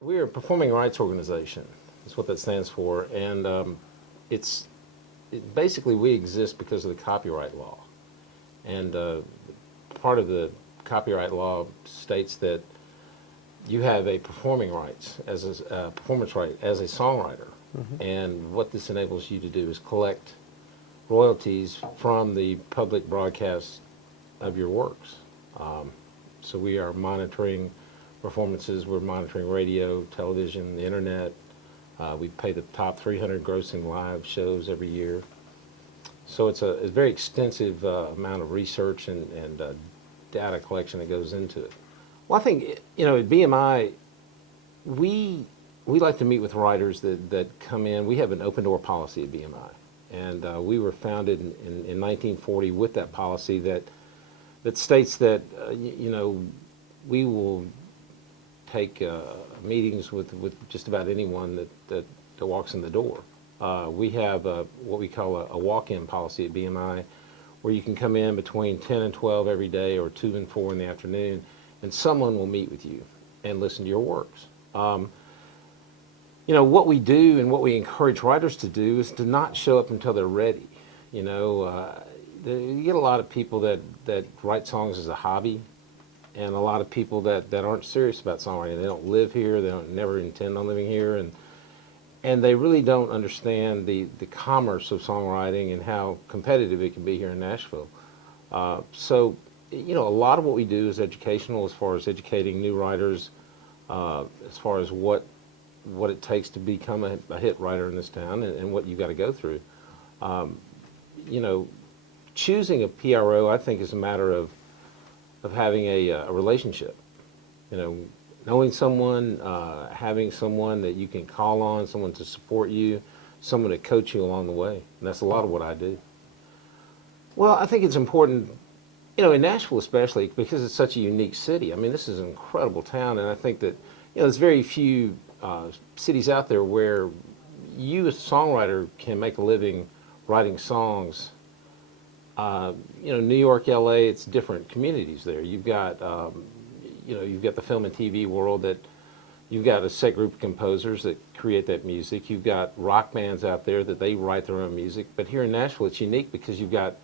We're a performing rights organization. That's what that stands for, and it's basically we exist because of the copyright law. And part of the copyright law states that you have a performing rights as a performance right as a songwriter. And what this enables you to do is collect royalties from the public broadcast of your works. So we are monitoring performances. We're monitoring radio, television, the internet. We pay the top 300 grossing live shows every year. So it's a very extensive amount of research and data collection that goes into it. Well, I think, at BMI, we like to meet with writers that come in. We have an open door policy at BMI. And we were founded in 1940 with that policy that states that, we will take meetings with just about anyone that walks in the door. We have what we call a walk-in policy at BMI, where you can come in between 10 and 12 every day, or 2 and 4 in the afternoon, and someone will meet with you and listen to your works. What we do and what we encourage writers to do is to not show up until they're ready. You get a lot of people that write songs as a hobby, and a lot of people that aren't serious about songwriting. They don't live here. They don't never intend on living here, and they really don't understand the commerce of songwriting and how competitive it can be here in Nashville. So, a lot of what we do is educational, as far as educating new writers, as far as what it takes to become a hit writer in this town, and what you've got to go through. Choosing a PRO, I think, is a matter of having a relationship. Knowing someone, having someone that you can call on, someone to support you, someone to coach you along the way. And that's a lot of what I do. Well, I think it's important, in Nashville especially, because it's such a unique city. I mean, this is an incredible town, and I think that, there's very few cities out there where you as a songwriter can make a living writing songs. New York, LA, it's different communities there. You've got, you've got the film and TV world, that you've got a set group of composers that create that music. You've got rock bands out there that they write their own music. But here in Nashville, it's unique because we've got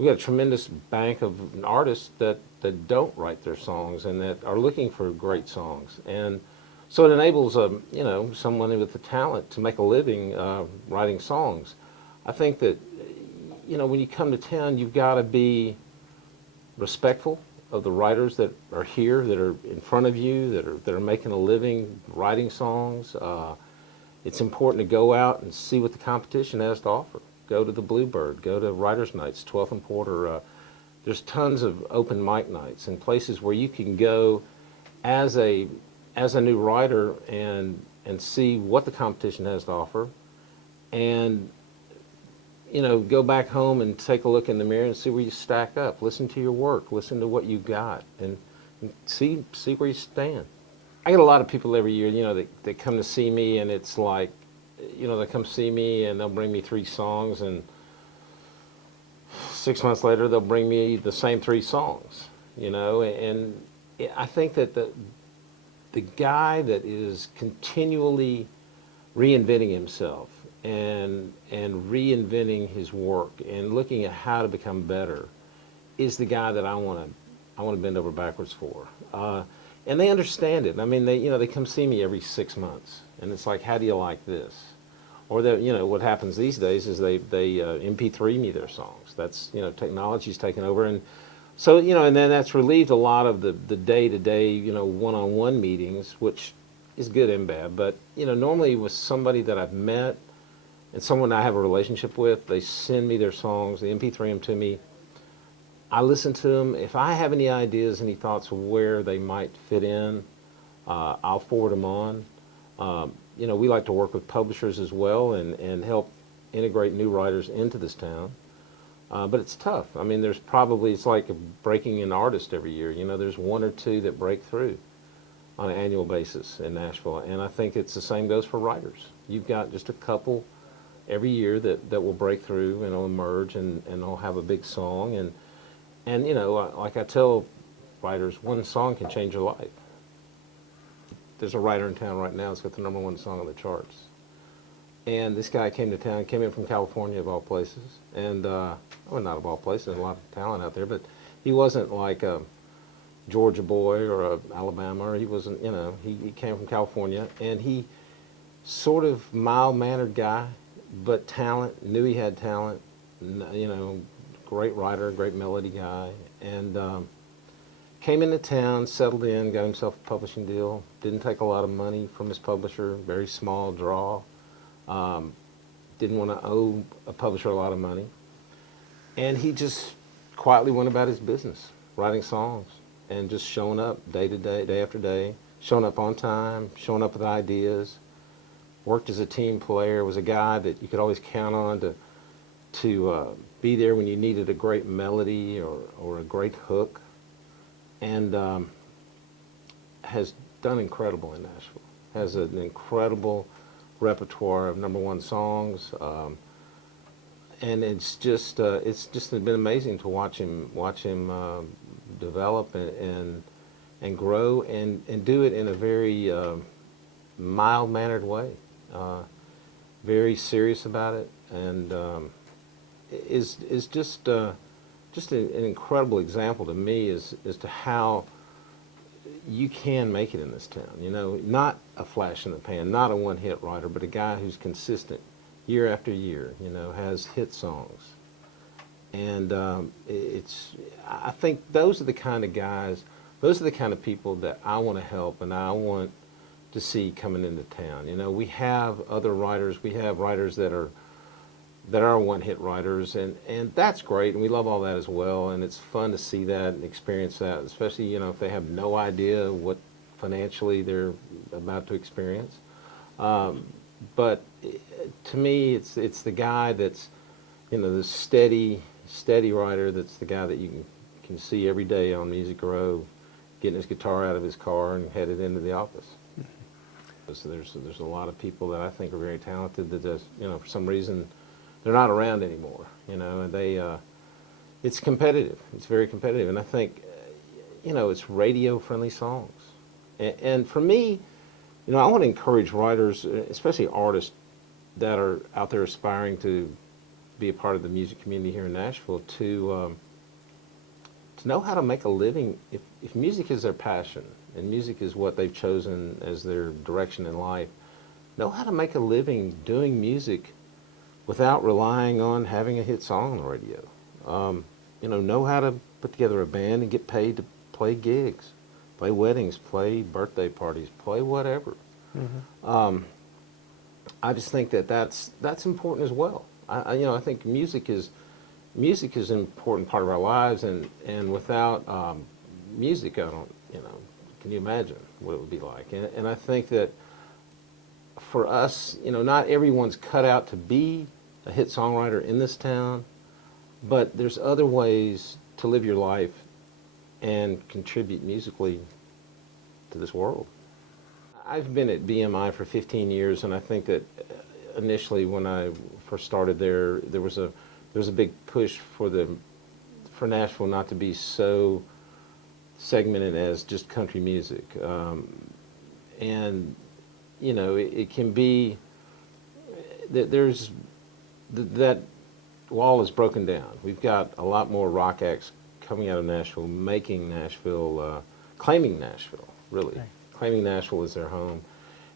a tremendous bank of artists that don't write their songs and that are looking for great songs. And so it enables, someone with the talent to make a living writing songs. I think that, when you come to town, you've got to be respectful of the writers that are here, that are in front of you, that are making a living writing songs. It's important to go out and see what the competition has to offer. Go to the Bluebird, go to Writers' Nights, 12th and Porter. There's tons of open mic nights and places where you can go as a new writer and see what the competition has to offer, and go back home and take a look in the mirror and see where you stack up. Listen to your work. Listen to what you've got, and see where you stand. I get a lot of people every year, that come to see me, and it's like, they come see me and they'll bring me 3 songs, and 6 months later they'll bring me the same 3 songs. And I think that the guy that is continually reinventing himself and reinventing his work and looking at how to become better is the guy that I want to bend over backwards for. And they understand it. I mean, they come see me every 6 months, and it's like, how do you like this? Or what happens these days is they MP3 me their songs. That's, technology's taken over, and so and then that's relieved a lot of the day-to-day one-on-one meetings, which is good and bad. But normally with somebody that I've met and someone I have a relationship with, they send me their songs, they MP3 them to me. I listen to them. If I have any ideas, any thoughts of where they might fit in, I'll forward them on. We like to work with publishers as well and help integrate new writers into this town. But it's tough. I mean, it's like breaking an artist every year. There's 1 or 2 that break through on an annual basis in Nashville. And I think it's the same goes for writers. You've got just a couple every year that will break through and will emerge, and they'll have a big song. And like I tell writers, one song can change your life. there's a writer in town right now that's got the #1 song on the charts. And this guy came to town, came in from California of all places, and well, not of all places, there's a lot of talent out there, but he wasn't like a Georgia boy or a Alabama, or he wasn't, he came from California, and he sort of mild-mannered guy, but talent, knew he had talent, great writer, great melody guy, and came into town, settled in, got himself a publishing deal, didn't take a lot of money from his publisher, very small draw, didn't want to owe a publisher a lot of money, and he just quietly went about his business, writing songs, and just showing up day to day, day after day, showing up on time, showing up with ideas, worked as a team player, was a guy that you could always count on to be there when you needed a great melody or a great hook, and has done incredible in Nashville. Has an incredible repertoire of #1 songs, and it's just been amazing to watch him develop and grow and do it in a very mild-mannered way, very serious about it, and is just an incredible example to me as to how you can make it in this town. Not a flash in the pan, not a one-hit writer, but a guy who's consistent year after year. Has hit songs, and I think those are the kind of guys, those are the kind of people that I want to help and I want to see coming into town. We have other writers. We have writers that are one-hit writers, and that's great, and we love all that as well, and it's fun to see that and experience that, especially, if they have no idea what financially they're about to experience. But to me, it's the guy that's, the steady writer, that's the guy that you can see every day on Music Row, getting his guitar out of his car and headed into the office. So there's a lot of people that I think are very talented that just, for some reason, they're not around anymore, and it's competitive. It's very competitive, and I think, it's radio-friendly songs. And for me, I want to encourage writers, especially artists that are out there aspiring to be a part of the music community here in Nashville, to know how to make a living. If music is their passion, and music is what they've chosen as their direction in life, know how to make a living doing music without relying on having a hit song on the radio. Know how to put together a band and get paid to play gigs, play weddings, play birthday parties, play whatever. Mm-hmm. I just think that's important as well. I think music is an important part of our lives, and without music, I don't, can you imagine what it would be like? And I think that for us, not everyone's cut out to be a hit songwriter in this town, but there's other ways to live your life and contribute musically to this world. I've been at BMI for 15 years, and I think that initially when I first started there was a big push for Nashville not to be so segmented as just country music, and it can be that that wall is broken down. We've got a lot more rock acts coming out of Nashville, making Nashville, claiming Nashville, really. Right. Claiming Nashville as their home.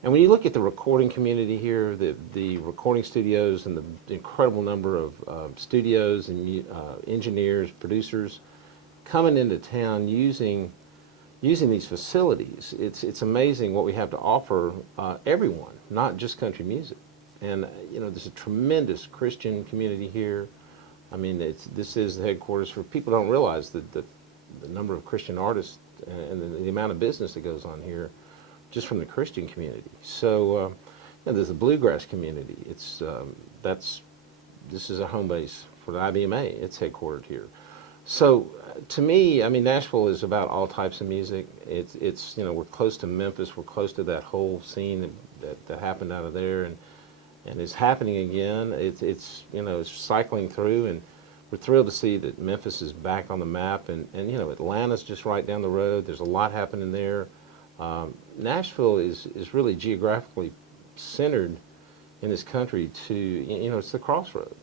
And when you look at the recording community here, the recording studios and the incredible number of studios and engineers, producers coming into town using these facilities, it's amazing what we have to offer everyone, not just country music. And there's a tremendous Christian community here. I mean, this is the headquarters for people don't realize that the number of Christian artists and the amount of business that goes on here, just from the Christian community. So there's the bluegrass community. This is a home base for the IBMA. It's headquartered here. So to me, I mean, Nashville is about all types of music. It's we're close to Memphis. We're close to that whole scene that happened out of there, and is happening again. It's cycling through, and we're thrilled to see that Memphis is back on the map, and Atlanta's just right down the road. There's a lot happening there. Nashville is really geographically centered in this country to, it's the crossroads.